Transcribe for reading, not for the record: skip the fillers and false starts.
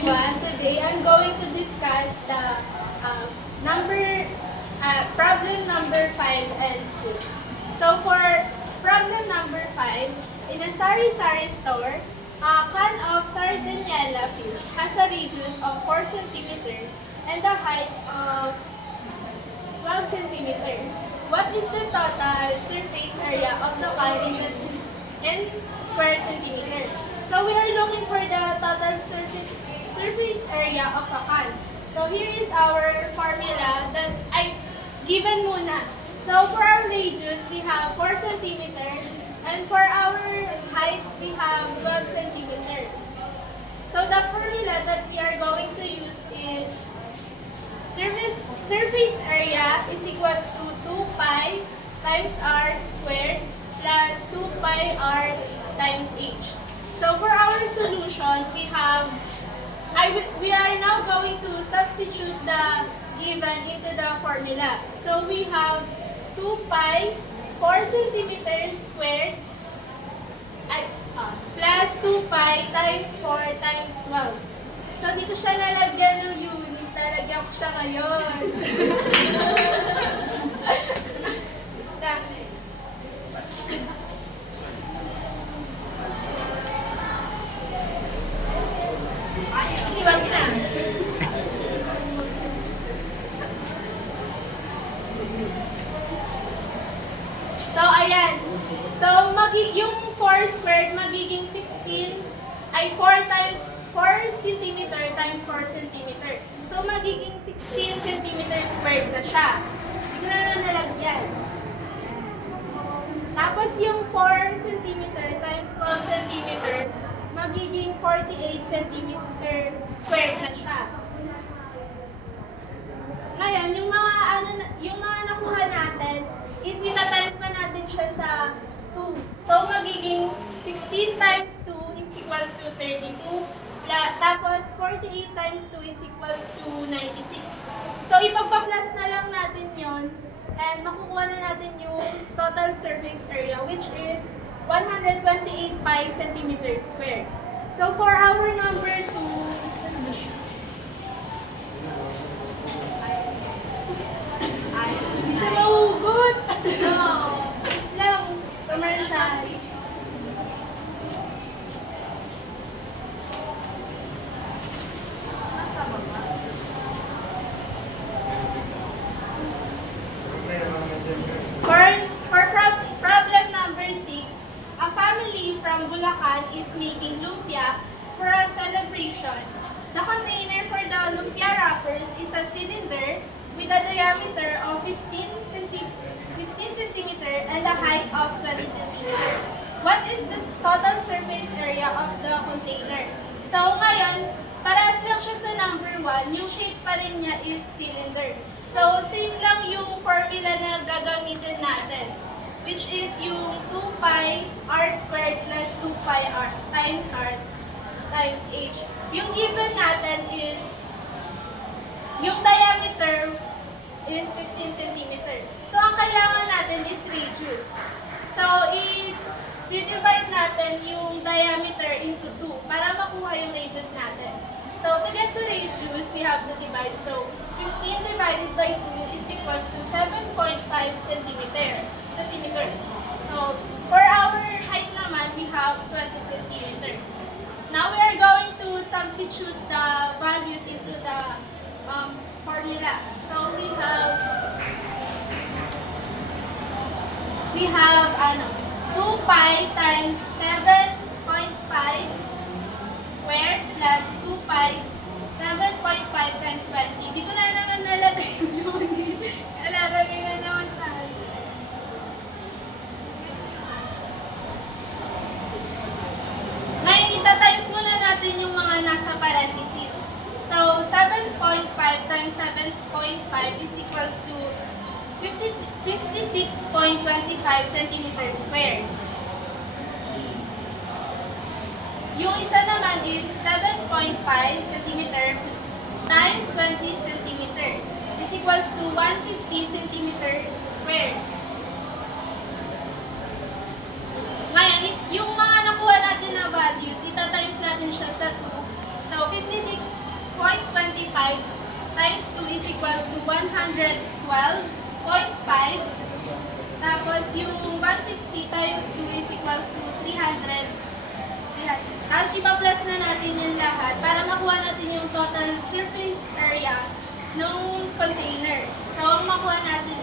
everyone. Today I'm going to discuss the problem number 5 and 6. So for problem number 5, in a sari-sari store, a can of sardiniella fish has a radius of 4 cm and a height of 12 cm. What is the total surface area of the can in square centimeter? So we are looking for the total surface area of a can. So here is our formula that I given muna. So for our radius, we have 4 cm and for our height, we have 12 cm. So the formula that we are going to use is surface area is equals to 2 pi times r squared plus 2 pi r times h. So for our solution, we are now going to substitute the given into the formula. So we have 2 pi 4 centimeters squared plus 2 pi times 4 times 12. So di ko siya lalagyan ng unit, lalagyan ko siya ngayon. Iwag na. So, ayan. So, yung 4 squared magiging 16 ay 4 times 4 cm times 4 cm. So, magiging 16 cm squared na siya. Hindi ko na nalagyan. Tapos, yung 4 cm times 12 cm magiging 48 cm squared na siya. Ngayon, yung mga nakuha natin is ita-times pa natin siya sa 2. So, magiging 16 times 2 is equals to 32. Tapos, 48 times 2 is equals to 96. So, ipagpa-plus na lang natin yon and makukuha na natin yung total surface area which is 128 pi centimeter squared. So, for our number 2, hello, good! No, lang, commercial. Problem number 6, a family from Bulacan is making lumpia for a celebration. The container for the lumpia wrappers is a cylinder with a diameter of 15 cm and a height of 20 cm. What is the total surface area of the container? So ngayon, parehas lang siya sa number 1, yung shape pa rin niya is cylinder. So same lang yung formula na gagamitin natin, which is yung 2 pi r squared plus 2 pi r times h. Yung given natin is, yung diameter is 15 cm. So, ang kailangan natin is radius. So, i-divide natin yung diameter into 2 para makuha yung radius natin. So, to get the radius, we have to divide. So, 15 divided by 2 is equals to 7.5 centimeter. So, for our height naman, we have 20 cm. Now, we are going to substitute the values into the formula. So, we have 2 pi times 7.5 squared plus 2 pi 7.5 times 20. Di ko na naman nalagay yung unit. Nalalagay na naman tayo. Ngayon, ita-times muna natin yung mga nasa parentheses. So, 7.5 times 7.5 is equals to 56.25 cm squared. Yung isa naman is 7.5 cm times 20 cm is equals to 150 cm squared. Ngayon, yung mga nakuha natin na values, ita-times natin siya sa 2. So, 56 is equals to 112.5. Tapos yung 150 times 2 is equals to 300. Tapos ipa-plus na natin yung lahat para makuha natin yung total surface area ng container. So, ang makuha natin